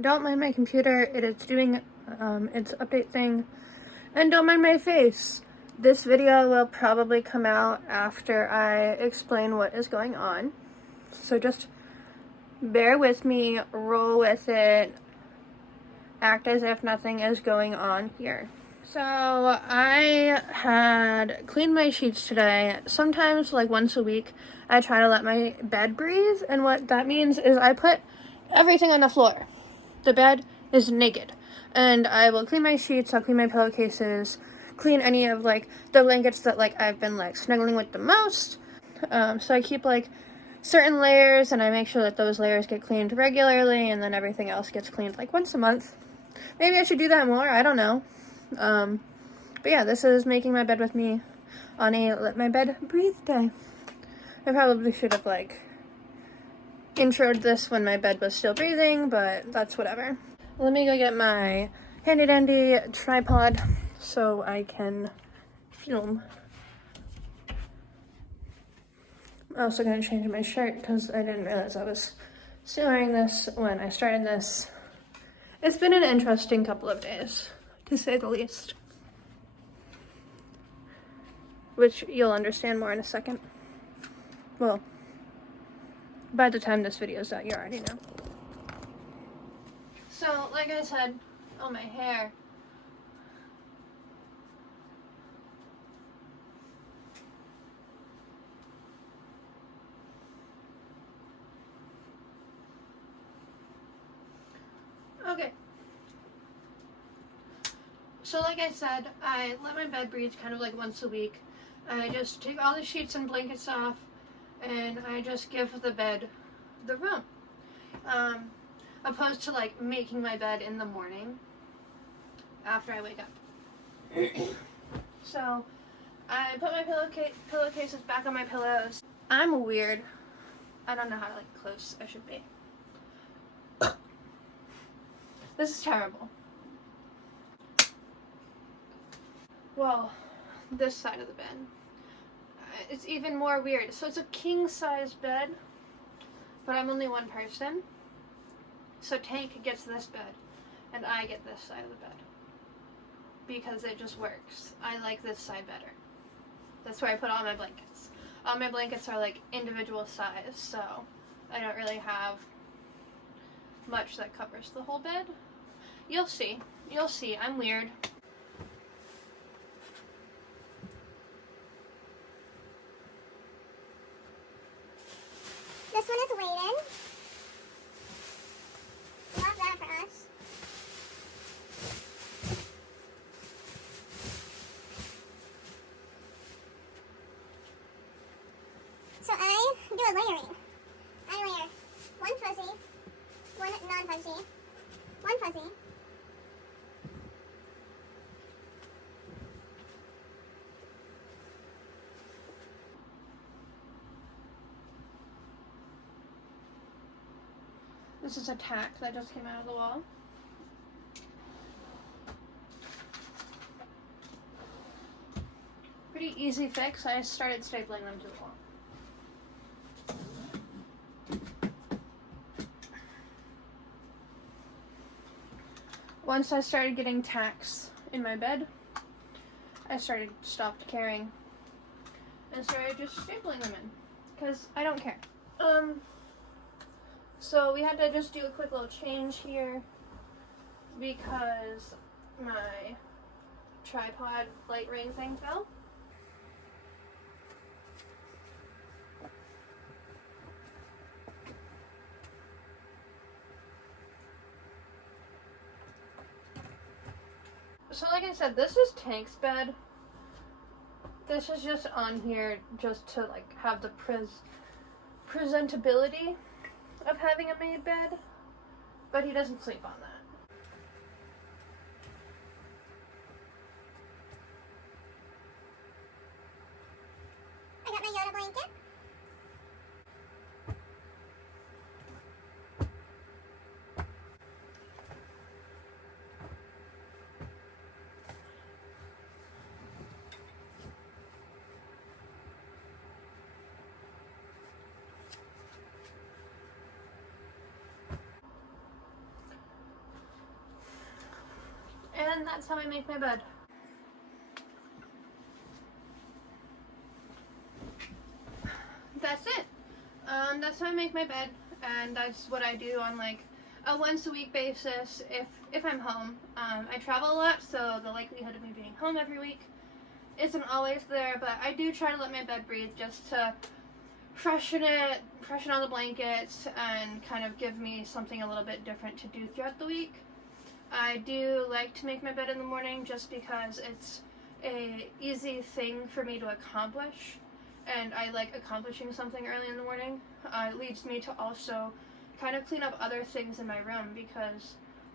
Don't mind my computer. It is doing its update thing. And don't mind my face. This video will probably come out after I explain what is going on. So just bear with me, roll with it, act as if nothing is going on here. So I had cleaned my sheets today. Sometimes, like once a week, I try to let my bed breathe, and what that means is I put everything on the floor. The bed is naked, and I will clean my sheets, I'll clean my pillowcases, clean any of like the blankets that like I've been like snuggling with the most. So I keep like certain layers, and I make sure that those layers get cleaned regularly, and then everything else gets cleaned like once a month. Maybe I should do that more, I don't know. But yeah, this is making my bed with me on a let my bed breathe day. I probably should have like introed this when my bed was still breathing, but that's whatever. Let me go get my handy dandy tripod so I can film. I'm also gonna change my shirt because I didn't realize I was still wearing this when I started this. It's been an interesting couple of days, to say the least. Which you'll understand more in a second. Well, by the time this video is out, you already know. So, like I said, oh, my hair. Okay. So, like I said, I let my bed breathe kind of like once a week. I just take all the sheets and blankets off, and I just give the bed the room. Opposed to like making my bed in the morning after I wake up. So I put my pillowcases back on my pillows. I'm weird. I don't know how like close I should be. This is terrible. Well, this side of the bed. It's even more weird. So it's a king size bed, but I'm only one person. So Tank gets this bed, and I get this side of the bed. Because it just works. I like this side better. That's where I put all my blankets. All my blankets are like individual size, so I don't really have much that covers the whole bed. You'll see. You'll see. I'm weird. This one is waiting. Love that for us. So I do a layering. I layer one fuzzy, one non-fuzzy, one fuzzy. This is a tack that just came out of the wall. Pretty easy fix. I started stapling them to the wall. Once I started getting tacks in my bed, I stopped caring and started just stapling them in, because I don't care. So we had to just do a quick little change here because my tripod light ring thing fell. So like I said, this is Tank's bed. This is just on here just to like have the presentability of having a made bed, but he doesn't sleep on that. I got my Yoda blanket. that's how I make my bed. That's it. That's how I make my bed, and that's what I do on like a once a week basis if I'm home. I travel a lot, so the likelihood of me being home every week isn't always there, but I do try to let my bed breathe just to freshen all the blankets, and kind of give me something a little bit different to do throughout the week. I do like to make my bed in the morning just because it's a easy thing for me to accomplish, and I like accomplishing something early in the morning. It leads me to also kind of clean up other things in my room, because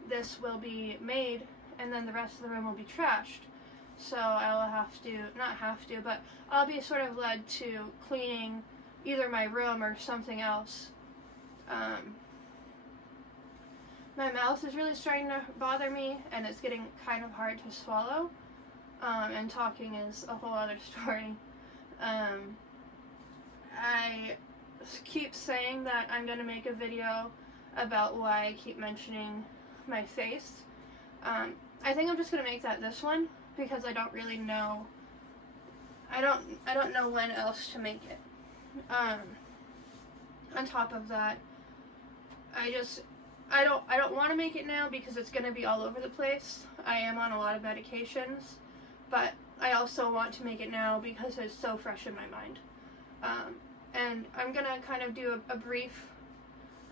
this will be made and then the rest of the room will be trashed. So I will but I'll be sort of led to cleaning either my room or something else. My mouth is really starting to bother me, and it's getting kind of hard to swallow, and talking is a whole other story. I keep saying that I'm going to make a video about why I keep mentioning my face. I think I'm just going to make that this one, because I don't really know, I don't know when else to make it. On top of that, I don't want to make it now because it's going to be all over the place. I am on a lot of medications, but I also want to make it now because it's so fresh in my mind. And I'm going to kind of do a brief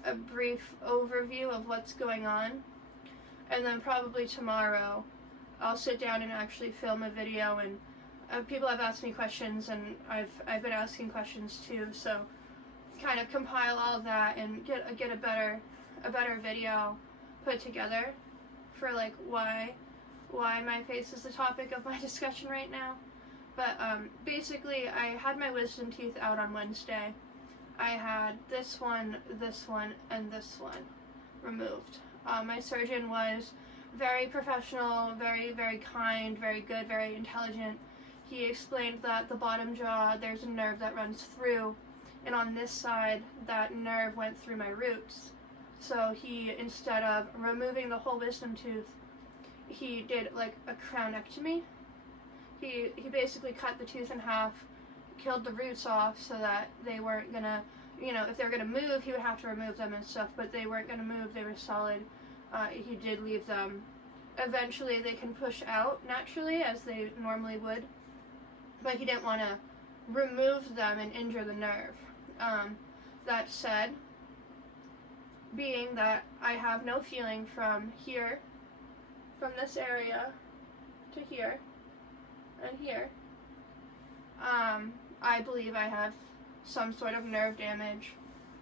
overview of what's going on, and then probably tomorrow I'll sit down and actually film a video, and people have asked me questions, and I've been asking questions too, so kind of compile all of that and get a better video put together for like why my face is the topic of my discussion right now. But basically, I had my wisdom teeth out on Wednesday. I had this one, and this one removed. My surgeon was very professional, very, very kind, very good, very intelligent. He explained that the bottom jaw, there's a nerve that runs through, and on this side, that nerve went through my roots. So he, instead of removing the whole wisdom tooth, he did like a crownectomy. He basically cut the tooth in half, killed the roots off so that they weren't gonna, if they were gonna move, he would have to remove them and stuff, but they weren't gonna move, they were solid. He did leave them. Eventually they can push out naturally as they normally would, but he didn't want to remove them and injure the nerve. That said, being that I have no feeling from here, from this area to here and here, I believe I have some sort of nerve damage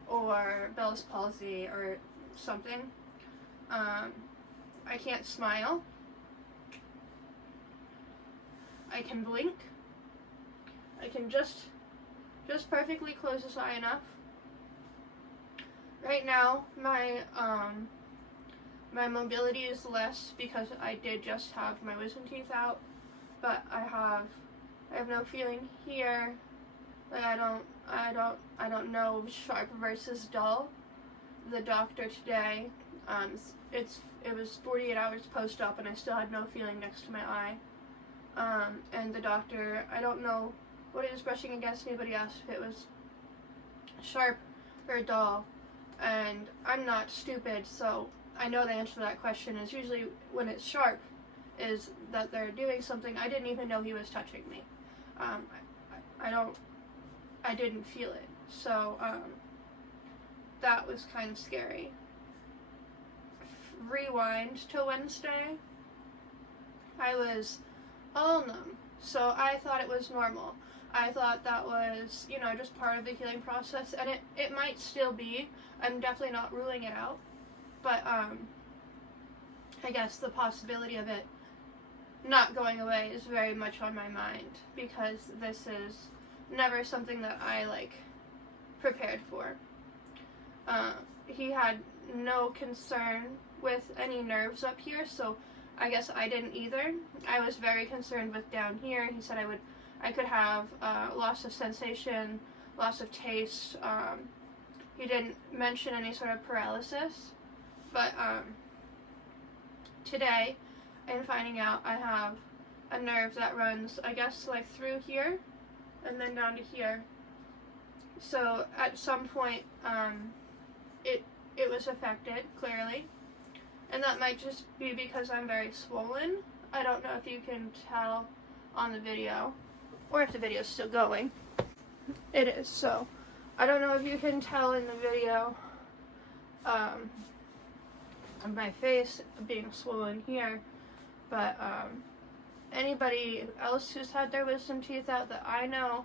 or Bell's palsy or something. I can't smile. I can blink. I can just perfectly close this eye enough. Right now, my mobility is less because I did just have my wisdom teeth out, but I have no feeling here. Like I don't know sharp versus dull. The doctor today, it was 48 hours post-op and I still had no feeling next to my eye. And the doctor, I don't know what he was brushing against me, but he asked if it was sharp or dull. And I'm not stupid, so I know the answer to that question is usually when it's sharp is that they're doing something. I didn't even know he was touching me. I didn't feel it. So that was kind of scary. Rewind to Wednesday. I was all numb, so I thought it was normal. I thought that was, just part of the healing process, and it might still be. I'm definitely not ruling it out, but I guess the possibility of it not going away is very much on my mind, because this is never something that I, prepared for. He had no concern with any nerves up here, so I guess I didn't either. I was very concerned with down here. He said I could have loss of sensation, loss of taste. He didn't mention any sort of paralysis, but today and finding out I have a nerve that runs, I guess, like through here and then down to here. So at some point, it was affected, clearly. And that might just be because I'm very swollen. I don't know if you can tell on the video, or if the video is still going. It is, so I don't know if you can tell in the video on my face being swollen here, but anybody else who's had their wisdom teeth out that I know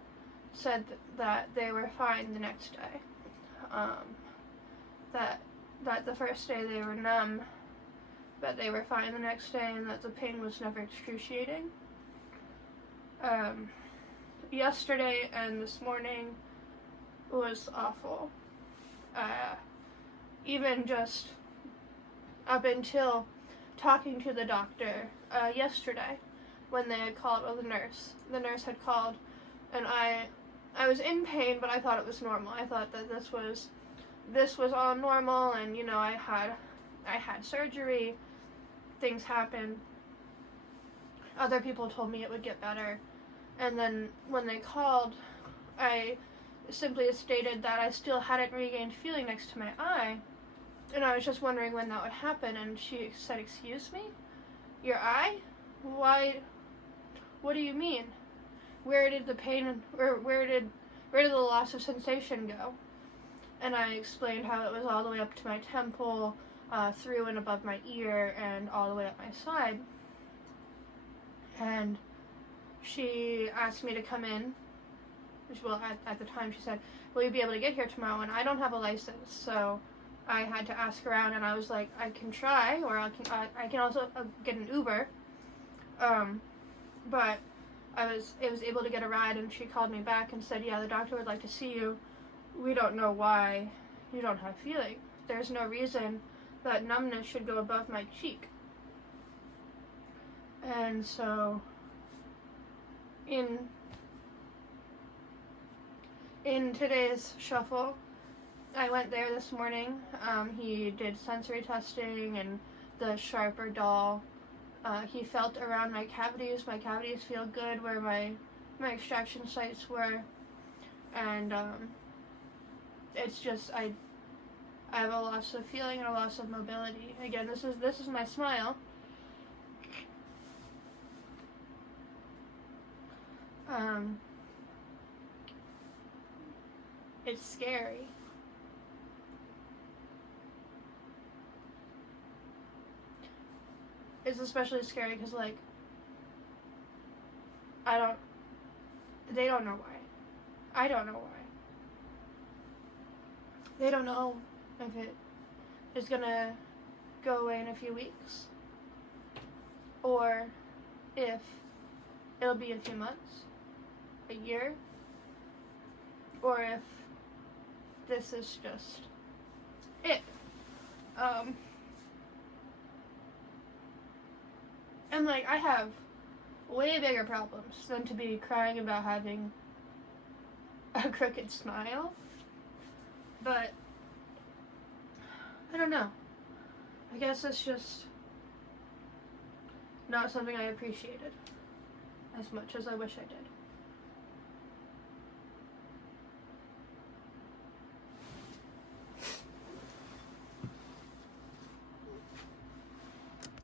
said that they were fine the next day. That the first day they were numb, but they were fine the next day, and that the pain was never excruciating. Yesterday and this morning was awful. Even just up until talking to the doctor yesterday, when they had called, or the nurse had called, and I was in pain, but I thought it was normal. I thought that this was all normal, and you know, I had surgery, things happened. Other people told me it would get better, and then when they called, I simply stated that I still hadn't regained feeling next to my eye, and I was just wondering when that would happen. And she said, "Excuse me? Your eye? Why? What do you mean? Where did the pain, or where did the loss of sensation go?" And I explained how it was all the way up to my temple, through and above my ear, and all the way up my side. And she asked me to come in. Well, at the time she said, "Will you be able to get here tomorrow?" And I don't have a license, so I had to ask around, and I was like, I can try, or I can also get an Uber. But I was able to get a ride, and she called me back and said, "Yeah, the doctor would like to see you. We don't know why you don't have feeling. There's no reason that numbness should go above my cheek." And so in today's shuffle, I went there this morning. He did sensory testing and the sharper doll. He felt around my cavities. My cavities feel good where my extraction sites were. And it's just, I have a loss of feeling and a loss of mobility. Again, this is my smile. It's scary. It's especially scary because, like, they don't know why. I don't know why. They don't know if it is gonna go away in a few weeks, or if it'll be a few months, a year, or if this is just it. And like, I have way bigger problems than to be crying about having a crooked smile. But I don't know. I guess it's just not something I appreciated as much as I wish I did.